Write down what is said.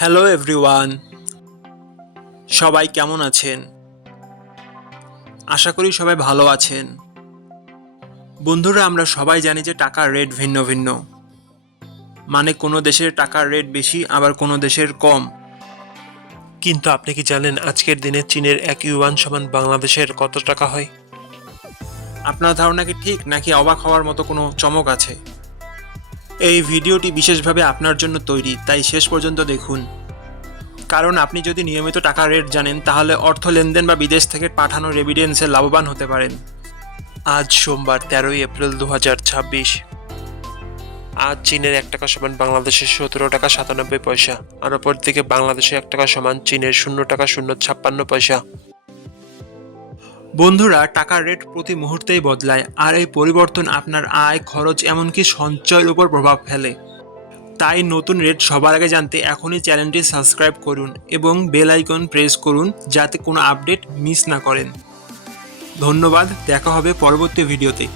Hello everyone, সবাই কেমন আছেন? আশা করি সবাই ভালো আছেন। বন্ধুরা, আমরা সবাই জানি যে টাকার রেট ভিন্ন ভিন্ন। মানে কোনো দেশের টাকার রেট বেশি, আবার কোনো দেশের কম। কিন্তু আপনি কি জানেন আজকের দিনে চীনের 1 ইউয়ান সমান বাংলাদেশের কত টাকা হয়? আপনার ধারণা কি ঠিক, নাকি অবাক হওয়ার মতো কোনো চমক আছে? এই ভিডিওটি বিশেষভাবে আপনার জন্য তৈরি, তাই শেষ পর্যন্ত দেখুন। কারণ আপনি যদি নিয়মিত টাকার রেট জানেন, তাহলে অর্থ লেনদেন বা বিদেশ থেকে পাঠানো রেমিটেন্সে লাভবান হতে পারেন। আজ সোমবার 13 এপ্রিল 2026। আজ চীনের 1 টাকা সমান বাংলাদেশের 17 টাকা 97 পয়সা, আর অপরদিকে বাংলাদেশে 1 টাকা সমান চীনের 0 টাকা 056 পয়সা। বন্ধুরা, টাকার রেট প্রতি মুহূর্তেই বদলায়, আর এই পরিবর্তন আপনার আয়, খরচ, এমনকি সঞ্চয়ের উপর প্রভাব ফেলে। তাই নতুন রেট সবার আগে জানতে এখনই চ্যানেলটি সাবস্ক্রাইব করুন এবং বেল আইকন প্রেস করুন, যাতে কোনো আপডেট মিস না করেন। ধন্যবাদ, দেখা হবে পরবর্তী ভিডিওতে।